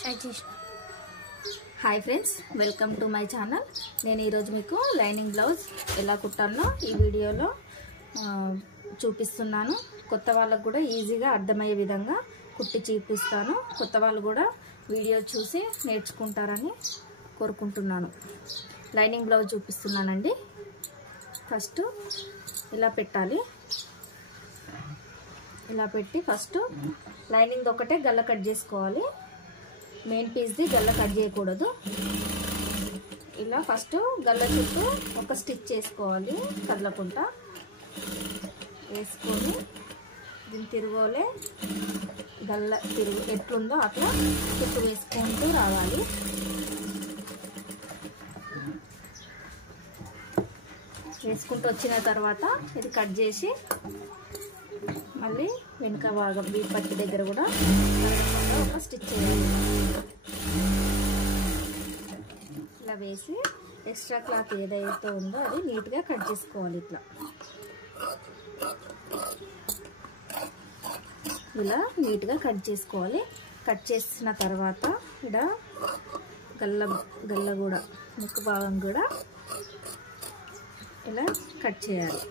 Hi friends, welcome to my channel. నేను ఈరోజు మీకు లైనింగ్ బ్లౌజ్ ఎలా కుట్టాలో ఈ వీడియోలో చూపిస్తున్నాను. కొత్త వాళ్ళకు కూడా ఈజీగా అర్థమయ్యే విధంగా కుట్టి చూపిస్తాను. కొత్త వాళ్ళు కూడా వీడియో చూసి నేర్చుకుంటారని కోరుకుంటున్నాను. లైనింగ్ బ్లౌజ్ చూపిస్తున్నానండి. ఫస్ట్ ఇలా పెట్టాలి. ఇలా పెట్టి ఫస్ట్ లైనింగ్ ఒకటే గల్ల కట్ చేసుకోవాలి. మెయిన్ పీస్ది గల్ల కట్ చేయకూడదు. ఇలా ఫస్ట్ గల్ల చుట్టూ ఒక స్టిచ్ చేసుకోవాలి. కదలకుండా వేసుకొని దీన్ని తిరగోలే గల్ల తిరుగు ఎట్లుందో అట్లా చుట్టూ వేసుకుంటూ రావాలి. వేసుకుంటూ వచ్చిన తర్వాత ఇది కట్ చేసి మళ్ళీ వెనుక భాగం వీప్ పట్టి దగ్గర కూడా ఒక స్టిచ్ చేయాలి. ఇలా వేసి ఎక్స్ట్రా క్లాత్ ఏదైతే ఉందో అది నీట్గా కట్ చేసుకోవాలి. ఇలా నీట్గా కట్ చేసుకోవాలి. కట్ చేసిన తర్వాత ఇక్కడ గల్ల కూడా ముక్కు భాగం కూడా ఇలా కట్ చేయాలి.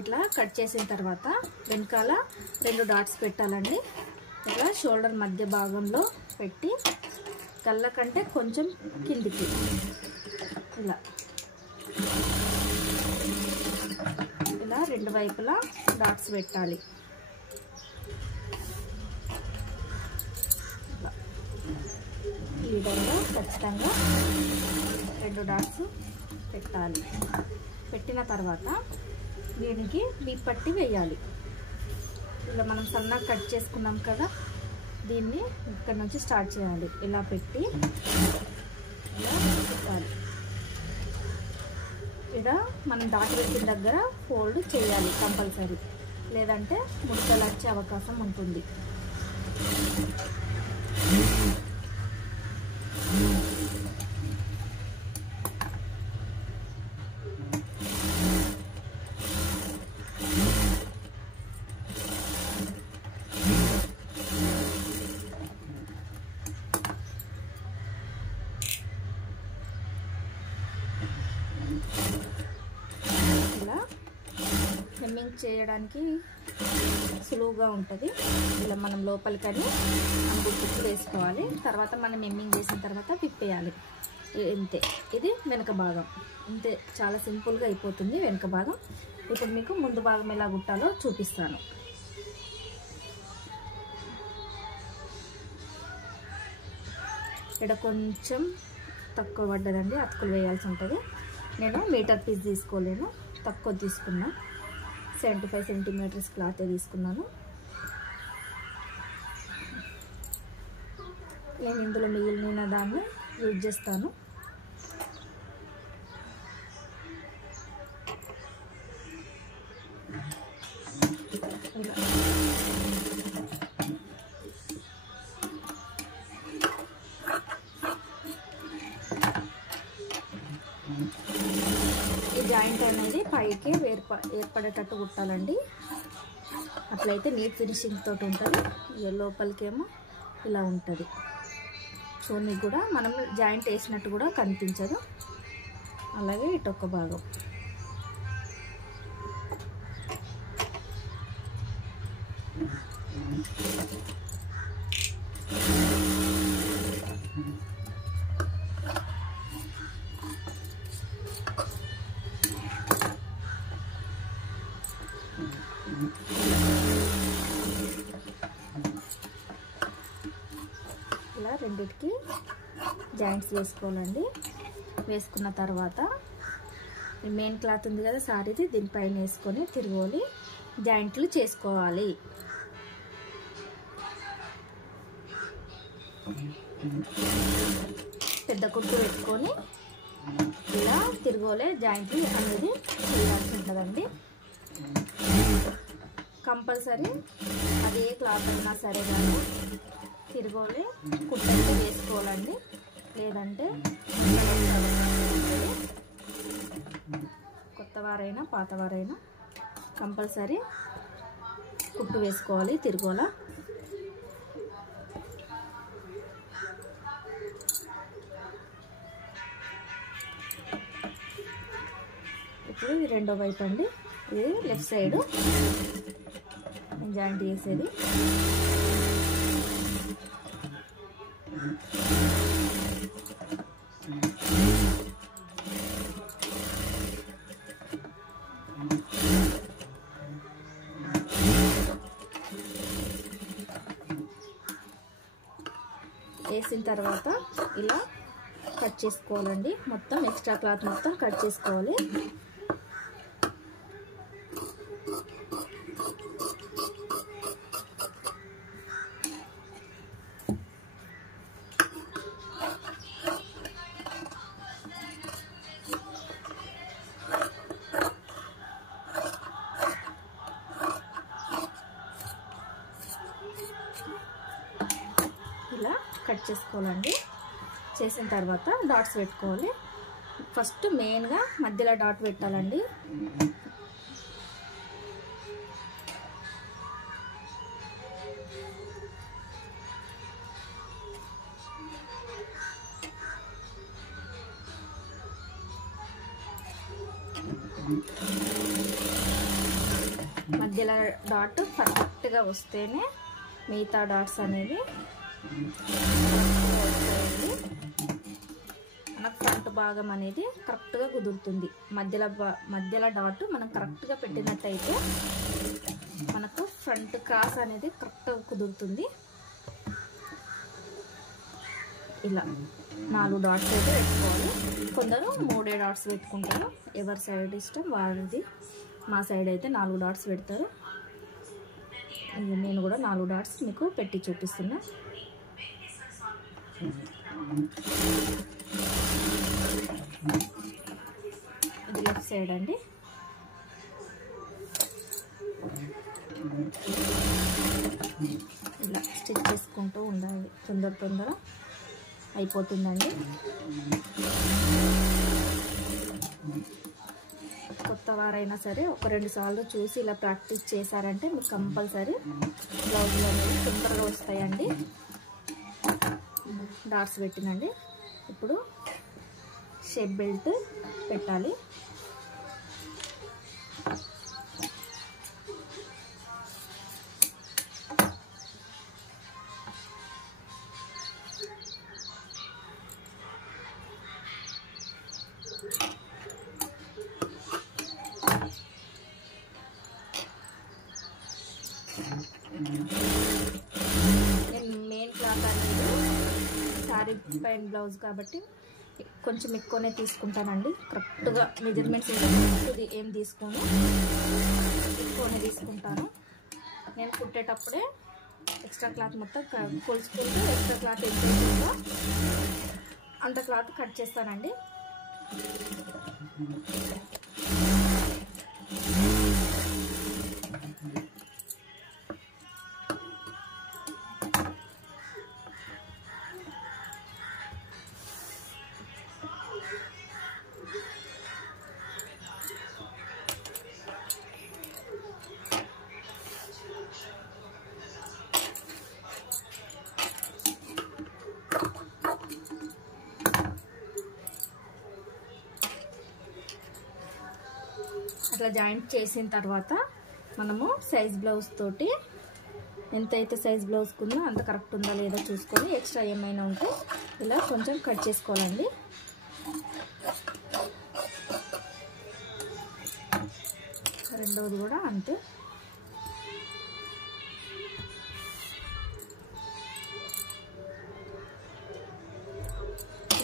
ఇట్లా కట్ చేసిన తర్వాత వెనకాల 2 డాట్స్ పెట్టాలండి. ఇట్లా షోల్డర్ మధ్య భాగంలో పెట్టి కళ్ళ కంటే కొంచెం కిందికి ఇలా 2 వైపులా డాట్స్ పెట్టాలి. ఈ విధంగా ఖచ్చితంగా 2 డాట్స్ పెట్టాలి. పెట్టిన తర్వాత దీనికి వీప్ పట్టి వేయాలి. ఇలా మనం సన్నగా కట్ చేసుకున్నాం కదా, దీన్ని ఇక్కడ నుంచి స్టార్ట్ చేయాలి. ఇలా పెట్టి ఇలా పెట్టాలి. ఇక్కడ మనం డాట్ పెట్టిన దగ్గర ఫోల్డ్ చేయాలి కంపల్సరీ, లేదంటే ముడతలు వచ్చే అవకాశం ఉంటుంది. ఇలా హెమ్మింగ్ చేయడానికి సులువుగా ఉంటుంది. ఇలా మనం లోపలికని గుర్తుకు వేసుకోవాలి. తర్వాత మనం హెమ్మింగ్ చేసిన తర్వాత విప్పేయాలి. ఇంతే. ఇది వెనక భాగం. ఇంతే, చాలా సింపుల్గా అయిపోతుంది వెనక భాగం. ఇప్పుడు మీకు ముందు భాగం ఎలా కుట్టాలో చూపిస్తాను. ఇక్కడ కొంచెం తక్కువ పడ్డదండి, అతుకులు వేయాల్సి ఉంటుంది. నేను మీటర్ పీస్ తీసుకోలేను, తక్కువ తీసుకున్నా. 75 సెంటీమీటర్స్ క్లాత్ తీసుకున్నాను. నేను ఇందులో మిగిలిన దాన్ని యూజ్ చేస్తాను. ఈ జాయింట్ అనేది పైకి ఏర్పడేటట్టు కుట్టాలండి. అట్లయితే నీట్ ఫినిషింగ్ తోటి ఉంటుంది. లోపలికేమో ఇలా ఉంటుంది. చూని కూడా మనం జాయింట్ వేసినట్టు కూడా కనిపించదు. అలాగే ఇటొక్క భాగం ఇలా రెండిటికి జాయింట్స్ వేసుకోవాలండి. వేసుకున్న తర్వాత మెయిన్ క్లాత్ ఉంది కదా సారీది, దీనిపైన వేసుకొని తిరగోలి జాయింట్లు చేసుకోవాలి. పెద్ద కుట్టు పెట్టుకొని ఇలా తిరగోలే జాయింట్లు అనేది చేయాల్సి ఉంటుందండి. కంపల్సరీ అదే క్లాత్ అయినా సరే కానీ తిరగోలే కుట్టైతే వేసుకోవాలండి. లేదంటే కొత్తవారైనా పాతవారైనా కంపల్సరీ కుట్టు వేసుకోవాలి తిరగోలా. ఇప్పుడు ఇది రెండో వైపు అండి, ఇది లెఫ్ట్ సైడ్ నేను జాయింట్ చేసేది. వేసిన తర్వాత ఇలా కట్ చేసుకోవాలండి, మొత్తం ఎక్స్ట్రా క్లాత్ మొత్తం కట్ చేసుకోవాలి. ఇలా కట్ చేసుకోవాలండి. చేసిన తర్వాత డాట్స్ పెట్టుకోవాలి. ఫస్ట్ మెయిన్గా మధ్యలో డాట్ పెట్టాలండి. మధ్యలో డాట్ పర్ఫెక్ట్గా వస్తేనే మిగతా డాట్స్ అనేది మనకు ఫ్రంట్ భాగం అనేది కరెక్ట్గా కుదురుతుంది. మధ్యలో డాట్ మనం కరెక్ట్గా పెట్టినట్టయితే మనకు ఫ్రంట్ క్రాస్ అనేది కరెక్ట్గా కుదురుతుంది. ఇలా 4 డాట్స్ అయితే పెట్టుకోవాలి. కొందరు 3 డాట్స్ పెట్టుకుంటారు, ఎవరి సైడ్ ఇష్టం వారిది. మా సైడ్ అయితే 4 డాట్స్ పెడతారు. నేను కూడా 4 డాట్స్ మీకు పెట్టి చూపిస్తున్నా. ఇది లెఫ్ట్ సైడ్ అండి. ఇలా స్టిచ్ చేసుకుంటూ ఉండాలి, తొందర అయిపోతుందండి. కొత్త వారైనా సరే 1-2 సార్లు చూసి ఇలా ప్రాక్టీస్ చేశారంటే మీకు కంపల్సరీ బ్లౌజులు అనేవి తొందరగా వస్తాయండి. డాట్స్ పెట్టినండి. ఇప్పుడు షేప్ బెల్ట్ పెట్టాలి. నేను మెయిన్ క్లాత్ అనేది శారీ పైన బ్లౌజ్ కాబట్టి కొంచెం ఎక్కువనే తీసుకుంటానండి. కరెక్ట్గా మెజర్మెంట్స్ ఏం తీసుకోను, ఎక్కువనే తీసుకుంటాను. నేను కుట్టేటప్పుడే ఎక్స్ట్రా క్లాత్ మొత్తం కొలుసుకుంటూ ఎక్స్ట్రా క్లాత్ ఎంత ఉంటుందో అంత క్లాత్ కట్ చేస్తానండి. అట్లా జాయింట్ చేసిన తర్వాత మనము సైజ్ బ్లౌజ్ తోటి ఎంతైతే సైజ్ బ్లౌజ్కి ఉందో అంత కరెక్ట్ ఉందా లేదా చూసుకొని ఎక్స్ట్రా ఏమైనా ఉంటే ఇలా కొంచెం కట్ చేసుకోవాలండి. రెండోది కూడా అంతే.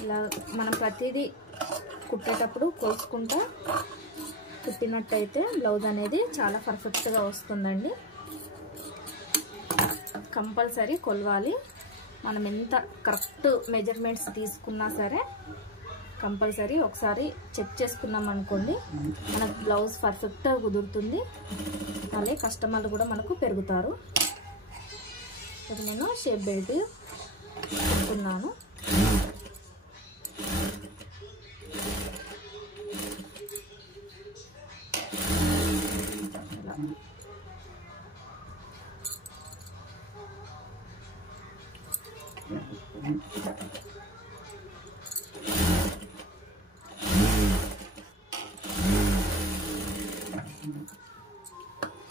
ఇలా మనం ప్రతిదీ కుట్టేటప్పుడు కోసుకుంటా కుట్టినట్టయితే బ్లౌజ్ అనేది చాలా పర్ఫెక్ట్గా వస్తుందండి. కంపల్సరీ కొలవాలి. మనం ఎంత కరెక్ట్ మెజర్మెంట్స్ తీసుకున్నా సరే కంపల్సరీ ఒకసారి చెక్ చేసుకున్నాం అనుకోండి, మనకు బ్లౌజ్ పర్ఫెక్ట్గా కుదురుతుంది. అలాగే కస్టమర్లు కూడా మనకు పెరుగుతారు. ఇప్పుడు నేను షేప్ బెల్ట్ కుట్టున్నాను.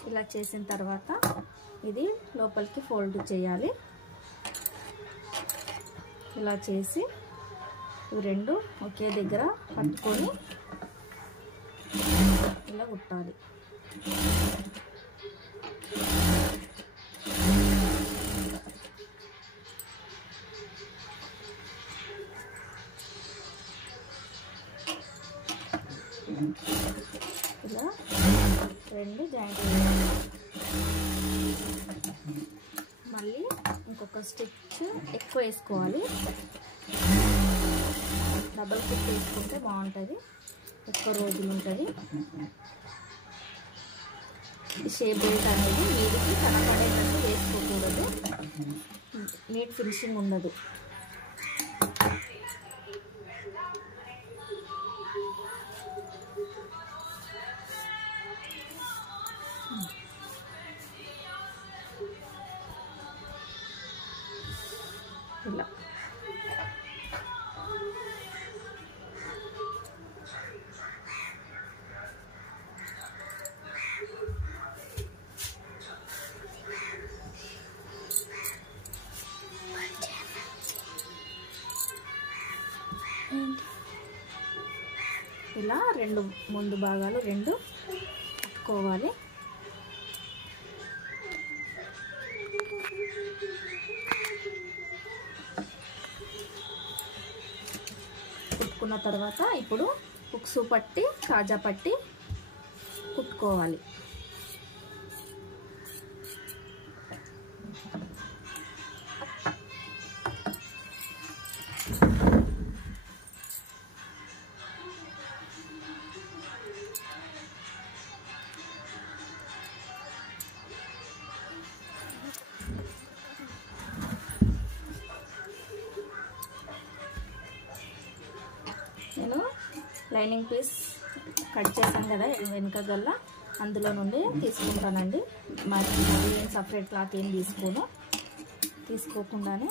ఇలా చేసిన తర్వాత ఇది లోపలికి ఫోల్డ్ చేయాలి. ఇలా చేసి ఇవి రెండు ఒకే దగ్గర పట్టుకొని ఇలా కుట్టాలి. ఇలా రెండు జాయింట్ వేయాలి. మళ్ళీ ఇంకొక స్టిచ్ ఎక్కువ వేసుకోవాలి. డబల్ కుట్ వేసుకుంటే బాగుంటుంది, ఎక్కువ రోజులు ఉంటుంది. షేప్ బెల్ట్ అనేది వీడికి కనపడేటట్టు వేసుకోకూడదు, నీట్ ఫినిషింగ్ ఉండదు. ఇలా ఇలా రెండు ముందు భాగాలు రెండు కుట్టుకోవాలి. కుట్టుకున్న తర్వాత ఇప్పుడు ఉక్సు పట్టి కాజా పట్టి కుట్టుకోవాలి. నేను లైనింగ్ పీస్ కట్ చేశాను కదా వెనుక గల్ల, అందులో నుండి తీసుకుంటానండి. మరి ఏం సపరేట్ క్లాత్ ఏం తీసుకోకుండానే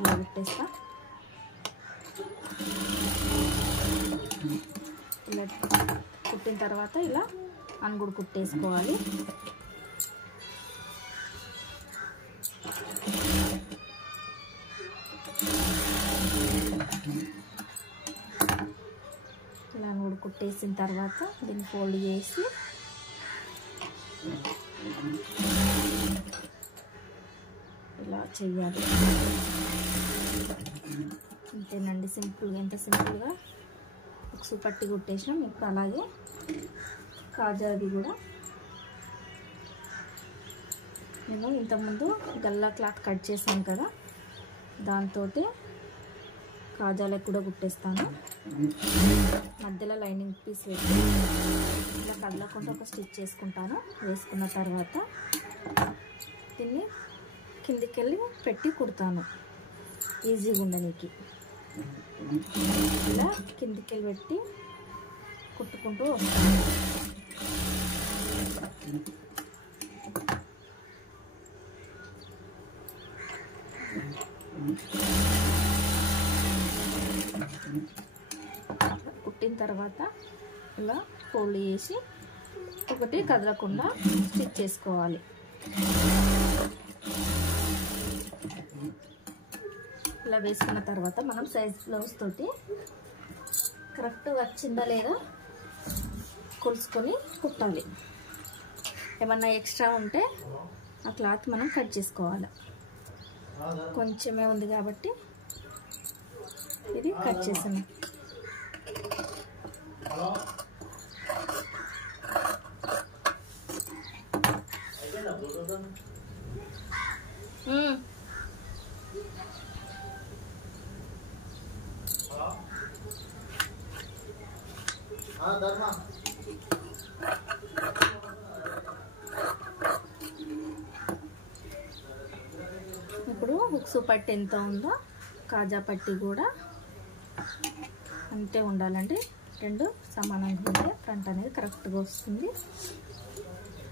ఇలా పెట్టేస్తా. ఇలా కుట్టిన తర్వాత ఇలా అనుగుడు కుట్టేసుకోవాలి. ఇలా అనుగుడు కుట్టేసిన తర్వాత దీన్ని ఫోల్డ్ చేసి ఇలా చెయ్యాలి. అంతేనండి, సింపుల్గా, ఎంత సింపుల్గా ఉక్సు పట్టి కుట్టేసినాం. ఇప్పుడు అలాగే కాజాది కూడా నేను ఇంతకుముందు గల్లా క్లాత్ కట్ చేసాను కదా, దాంతో కాజాలకు కూడా కుట్టేస్తాను. మధ్యలో లైనింగ్ పీస్ వేసి ఇలా కదలకుండా ఒక స్టిచ్ చేసుకుంటాను. వేసుకున్న తర్వాత దీన్ని కిందికి వెళ్ళి పెట్టి కుడతాను, ఈజీగా ఉండడానికి. ఇలా కిందికి వెళ్ళి పెట్టి కుట్టుకుంటూ వస్తాను. కుట్టిన తర్వాత ఇలా ఫోల్డ్ చేసి ఒకటి కదలకుండా స్టిచ్ చేసుకోవాలి. ఇలా వేసుకున్న తర్వాత మనం సైజ్ బ్లౌజ్ తోటి కరెక్ట్ వచ్చిందా లేదా కొలుసుకొని కుట్టాలి. ఏమన్నా ఎక్స్ట్రా ఉంటే ఆ క్లాత్ మనం కట్ చేసుకోవాలి. కొంచెమే ఉంది కాబట్టి ఇది కట్ చేసాను. ఇప్పుడు ఉక్సు పట్టి ఎంత ఉందో కాజా పట్టి కూడా అంతే ఉండాలండి. రెండు సమానంగా ఉంటే ఫ్రంట్ అనేది కరెక్ట్గా వస్తుంది.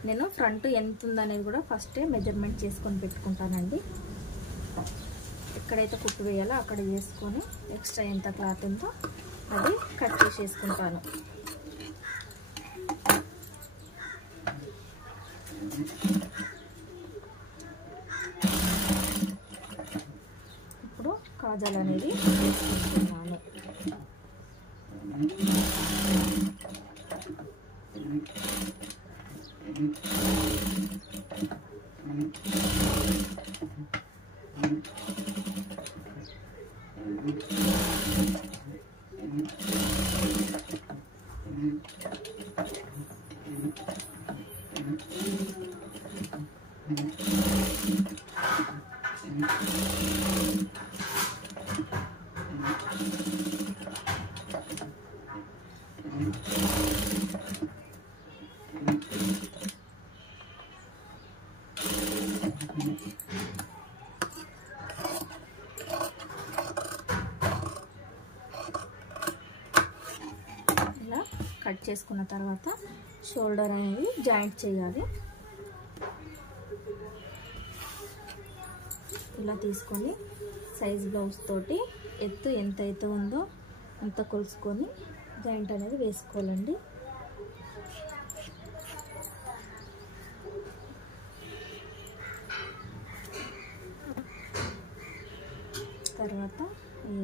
నేను ఫ్రంట్ ఎంత ఉందనేది కూడా ఫస్టే మెజర్మెంట్ చేసుకొని పెట్టుకుంటానండి. ఎక్కడైతే కుట్టు వేయాలో అక్కడ చేసుకొని ఎక్స్ట్రా ఎంత క్లాత్ ఉందో అది కట్ చేసేసుకుంటాను. ఇప్పుడు కాజాలు అనేది వేసుకుంటున్నాను. ఇలా కట్ చేసుకున్న తర్వాత షోల్డర్ అనేది జాయింట్ చేయాలి. ఇలా తీసుకొని సైజ్ బ్లౌజ్ తోటి ఎత్తు ఎంత అయితే ఉందో అంత కొలుసుకొని జాయింట్ అనేది వేసుకోవాలండి. తర్వాత ఈ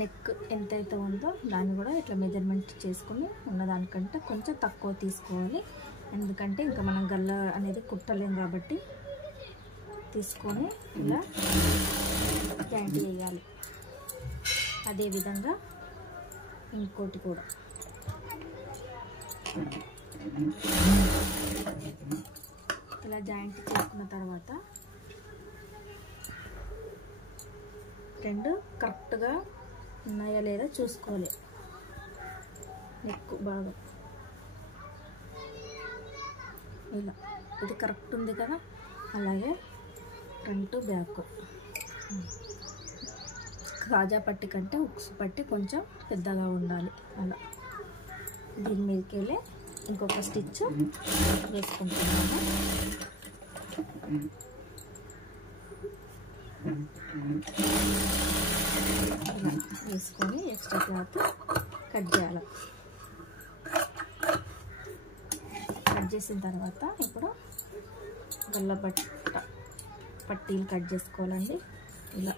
నెక్ ఎంతైతే ఉందో దాన్ని కూడా ఇట్లా మెజర్మెంట్ చేసుకుని ఉన్నదానికంటే కొంచెం తక్కువ తీసుకోవాలి. ఎందుకంటే ఇంకా మనం గల్ల అనేది కుట్టలేం కాబట్టి తీసుకొని ఇలా జాయింట్ చేయాలి. అదేవిధంగా ఇంకోటి కూడా ఇలా జాయింట్ చేసుకున్న తర్వాత రెండు కరెక్ట్గా ఉన్నాయా లేదా చూసుకోవాలి. నెక్ బాగా ఇలా ఇది కరెక్ట్ ఉంది కదా, అలాగే ఫ్రంట్ బ్యాక్. కాజా పట్టి కంటే ఉక్స్ పట్టి కొంచెం పెద్దగా ఉండాలి. అలా దీని మీదకి వెళ్ళి ఇంకొక స్టిచ్ వేసుకుంటున్నాము. ఇలా వేసుకొని ఎక్స్ట్రా క్లాత్ కట్ చేయాలి. కట్ చేసిన తర్వాత ఇప్పుడు గల్ల పట్టీలు కట్ చేసుకోవాలండి. ఇలా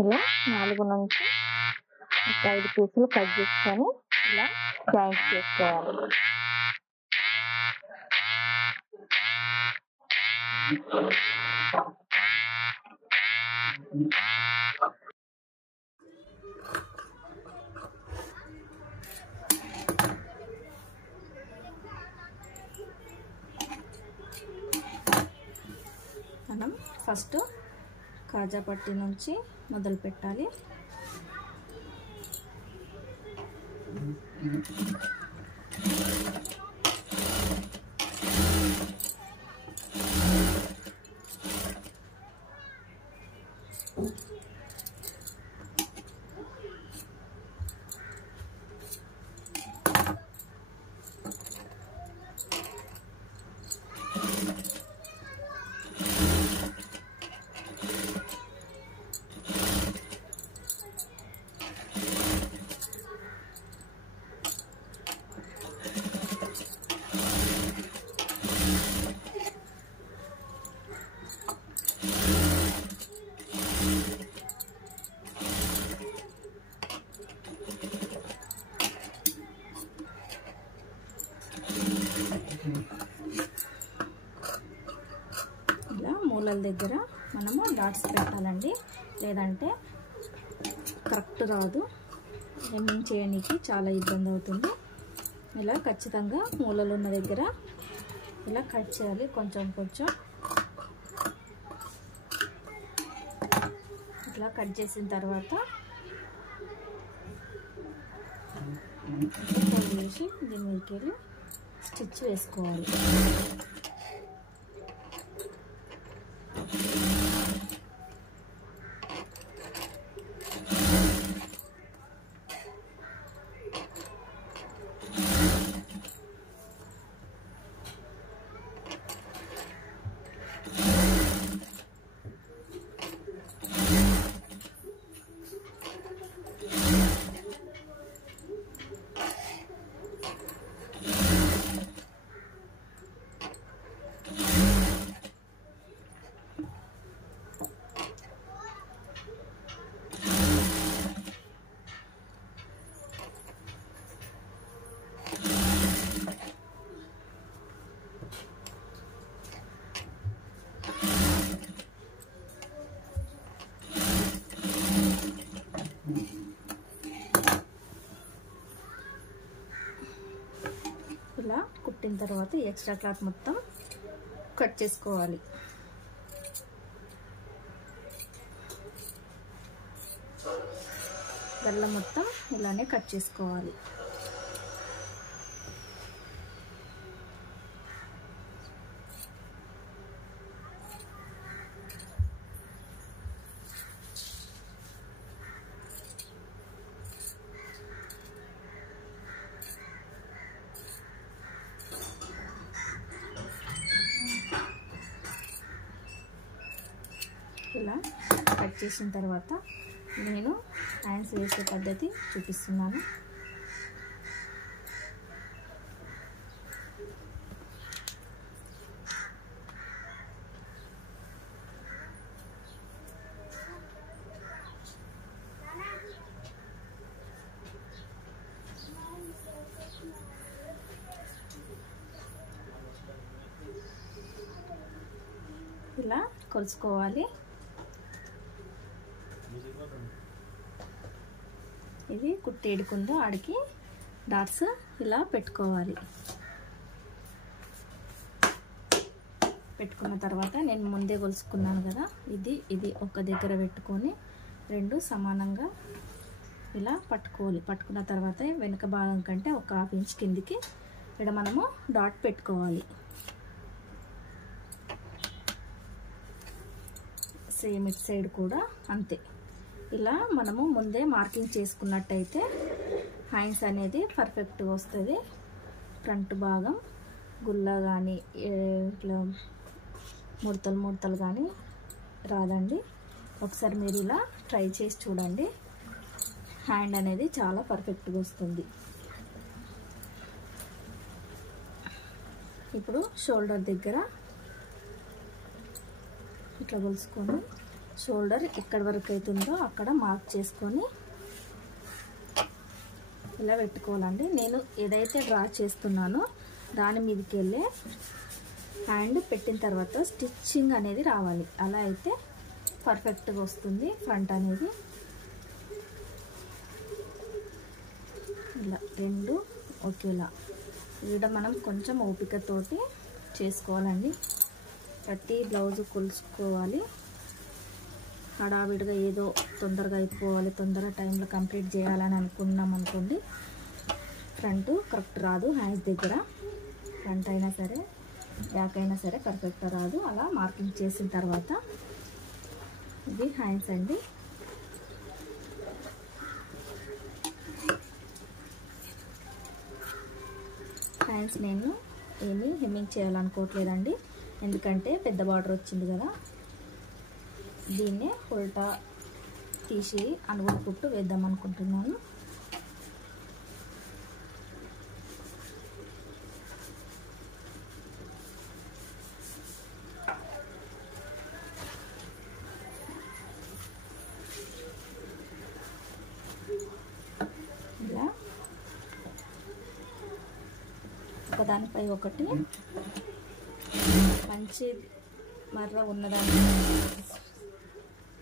ఇలా 4 నుంచి 5 పీసులు కట్ చేసుకొని ఇలా జాయింట్ చేసుకోవాలి. మనం ఫస్ట్ కాజా పట్టి నుంచి మొదలు పెట్టాలి. ఇలా మూలల దగ్గర మనము డాట్స్ పెట్టాలండి. లేదంటే కరెక్ట్ రాదు, హెమ్మింగ్ చేయడానికి చాలా ఇబ్బంది అవుతుంది. ఇలా ఖచ్చితంగా మూలలు ఉన్న దగ్గర ఇలా కట్ చేయాలి. కొంచెం కొంచెం ఇట్లా కట్ చేసిన తర్వాత వేసి దీని మీదకి వెళ్ళి స్టిచ్ వేసుకోవాలి. ఇలా కుట్టిన తర్వాత ఎక్స్ట్రా క్లాత్ మొత్తం కట్ చేసుకోవాలి. గల్ల మొత్తం ఇలానే కట్ చేసుకోవాలి. ఇలా కట్ చేసిన తర్వాత నేను హ్యాండ్స్ వేసే పద్ధతి చూపిస్తున్నాను. ఇలా కొలుచుకోవాలి. ఇది కుట్టేడుకుందో ఆడికి డాట్స్ ఇలా పెట్టుకోవాలి. పెట్టుకున్న తర్వాత నేను ముందే కొలుసుకున్నాను కదా, ఇది ఒక దగ్గర పెట్టుకొని రెండు సమానంగా ఇలా పట్టుకోవాలి. పట్టుకున్న తర్వాత వెనుక భాగం కంటే ఒక 1/2 ఇంచ్ కిందికి ఇక్కడ మనము డాట్ పెట్టుకోవాలి. సేమ్ ఇటు సైడ్ కూడా అంతే. ఇలా మనము ముందే మార్కింగ్ చేసుకున్నట్టయితే హ్యాండ్స్ అనేది పర్ఫెక్ట్గా వస్తుంది. ఫ్రంట్ భాగం గుల్ల కానీ ఇట్లా ముడతలు కానీ రాదండి. ఒకసారి మీరు ఇలా ట్రై చేసి చూడండి, హ్యాండ్ అనేది చాలా పర్ఫెక్ట్గా వస్తుంది. ఇప్పుడు షోల్డర్ దగ్గర ఇట్లా కొలుసుకొని షోల్డర్ ఎక్కడి వరకు అవుతుందో అక్కడ మార్క్ చేసుకొని ఇలా పెట్టుకోవాలండి. నేను ఏదైతే డ్రా చేస్తున్నానో దాని మీదకి వెళ్ళే హ్యాండ్ పెట్టిన తర్వాత స్టిచ్చింగ్ అనేది రావాలి. అలా అయితే పర్ఫెక్ట్గా వస్తుంది ఫ్రంట్ అనేది. ఇలా రెండు ఒకేలా ఇక్కడ మనం కొంచెం ఓపికతోటి చేసుకోవాలండి. ప్రతి బ్లౌజు కొలుసుకోవాలి. హడావిడిగా ఏదో తొందరగా అయిపోవాలి, తొందరగా టైంలో కంప్లీట్ చేయాలని అనుకున్నాం అనుకోండి, ఫ్రంట్ కరెక్ట్ రాదు. హ్యాండ్స్ దగ్గర ఫ్రంట్ అయినా సరే బ్యాక్ అయినా సరే పర్ఫెక్ట్గా రాదు. అలా మార్కింగ్ చేసిన తర్వాత ఇది హ్యాండ్స్ అండి. హ్యాండ్స్ నేను ఏమీ హెమ్మింగ్ చేయాలనుకోవట్లేదండి, ఎందుకంటే పెద్ద బార్డర్ వచ్చింది కదా. దీన్నే ఉల్టా తీసి అనుగుడు కుట్టు వేద్దాం అనుకుంటున్నాను. ఇలా ఒకదానిపై ఒకటి మంచి మర్ర ఉన్నదాన్ని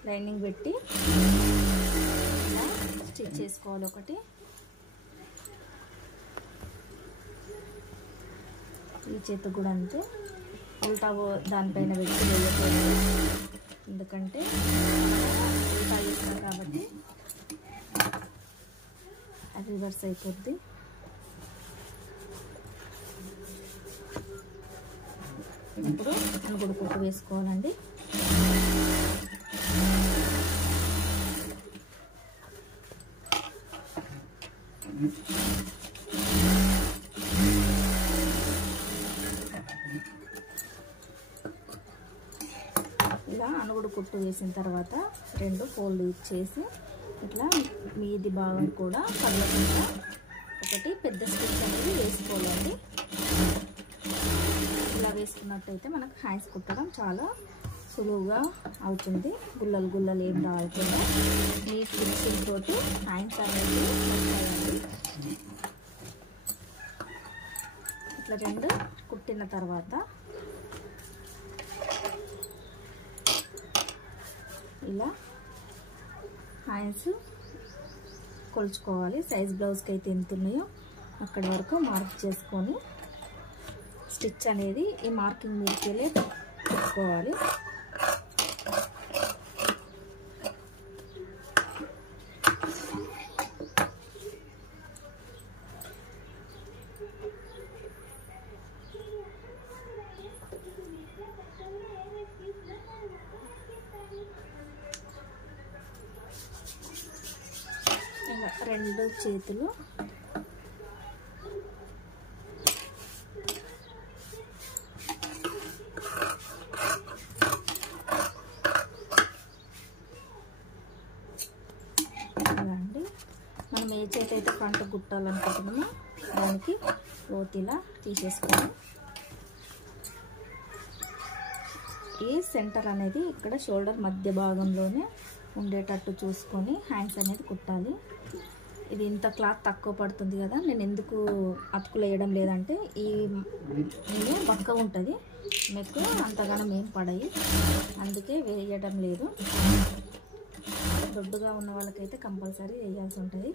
లైనింగ్ పెట్టి ఇలా స్టిచ్ చేసుకోవాలి. ఒకటి ఈ చేతి కూడా అంతే, ఉల్టా దానిపైన పెట్టి వేయకూడదు, ఎందుకంటే ఉల్టా చేస్తాం కాబట్టి అది రివర్స్ అయిపోద్ది. ఇప్పుడు అనుగుడు కుట్టు వేసుకోవాలండి. ఇలా అనుగుడు కుట్టు వేసిన తర్వాత 2 ఫోల్డ్ ఇచ్చేసి ఇట్లా మీది భాగం కూడా పగలకుండా ఒకటి పెద్ద స్టిచ్ అనేది వేసుకోవాలండి. ఇలా వేసుకున్నట్టయితే మనకు హ్యాండ్స్ కుట్టడం చాలా సులువుగా అవుతుంది. గుల్లలు గుల్లలు ఏం రాకుండా నీట్ ఫినిషింగ్ తోటి హ్యాండ్స్ అనేది వస్తాయండి. ఇట్లా 2 కుట్టిన తర్వాత ఇలా హ్యాండ్స్ కొలుచుకోవాలి. సైజ్ బ్లౌజ్కి అయితే ఎంత ఉన్నాయో అక్కడి వరకు మార్క్ చేసుకొని స్టిచ్ అనేది ఈ మార్కింగ్ మీదకెళ్ళి పెట్టుకోవాలి. ఇలా 2 చేతులు ఇలా అండి. మనం ఏ చేతి అయితే ఫ్రంట్ కుట్టాలనుకుంటున్నామో దానికి క్లోత్ ఇలా తీసేసుకోవాలి. ఈ సెంటర్ అనేది ఇక్కడ షోల్డర్ మధ్య భాగంలోనే ఉండేటట్టు చూసుకొని హ్యాండ్స్ అనేది కుట్టాలి. ఇది ఇంత క్లాత్ తక్కువ పడుతుంది కదా, నేను ఎందుకు అతుకులు వేయడం లేదంటే ఈ బక్క ఉంటుంది, మీకు అంతగానం ఏం పడాయి, అందుకే వేయడం లేదు. దొడ్డుగా ఉన్న వాళ్ళకైతే కంపల్సరీ వేయాల్సి ఉంటుంది.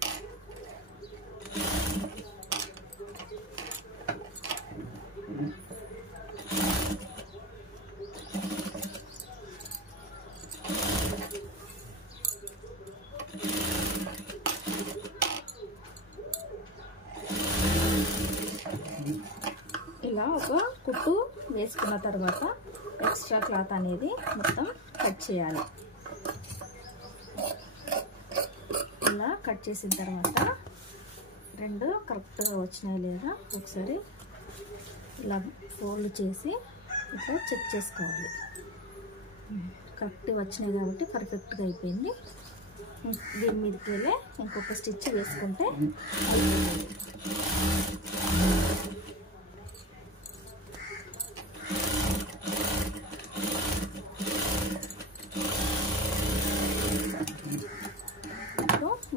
ఇలా ఒక కుట్టు వేసుకున్న తర్వాత ఎక్స్ట్రా క్లాత్ అనేది మొత్తం కట్ చేయాలి. ఇలా కట్ చేసిన తర్వాత 2 కరెక్ట్గా వచ్చినాయి లేదా ఒకసారి ఇలా ఫోల్డ్ చేసి ఇట్లా చెక్ చేసుకోవాలి. కరెక్ట్ వచ్చినాయి కాబట్టి పర్ఫెక్ట్గా అయిపోయింది. దీని మీదకి వెళ్ళి ఇంకొక స్టిచ్ వేసుకుంటే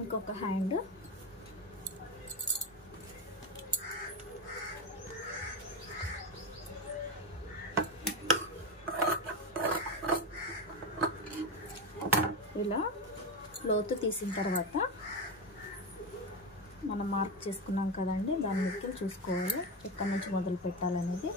ఇంకొక హ్యాండ్ ఇలా లోతు తీసిన తర్వాత మనం మార్క్ చేసుకున్నాం కదండి, దాని మీదకి చూసుకోవాలి ఎక్కడి నుంచి మొదలు పెట్టాలనేది.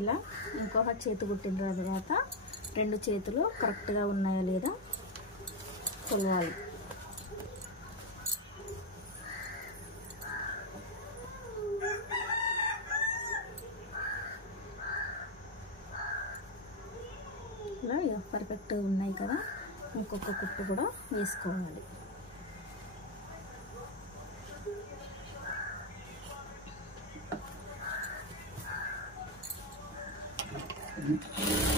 ఇలా ఇంకొక చేతి కుట్టిన తర్వాత 2 చేతులు కరెక్ట్గా ఉన్నాయా లేదా కొలవాలి. ఇలా పర్ఫెక్ట్గా ఉన్నాయి కదా, ఇంకొక కుట్టు కూడా వేసుకోవాలి. అయిపోతుంది.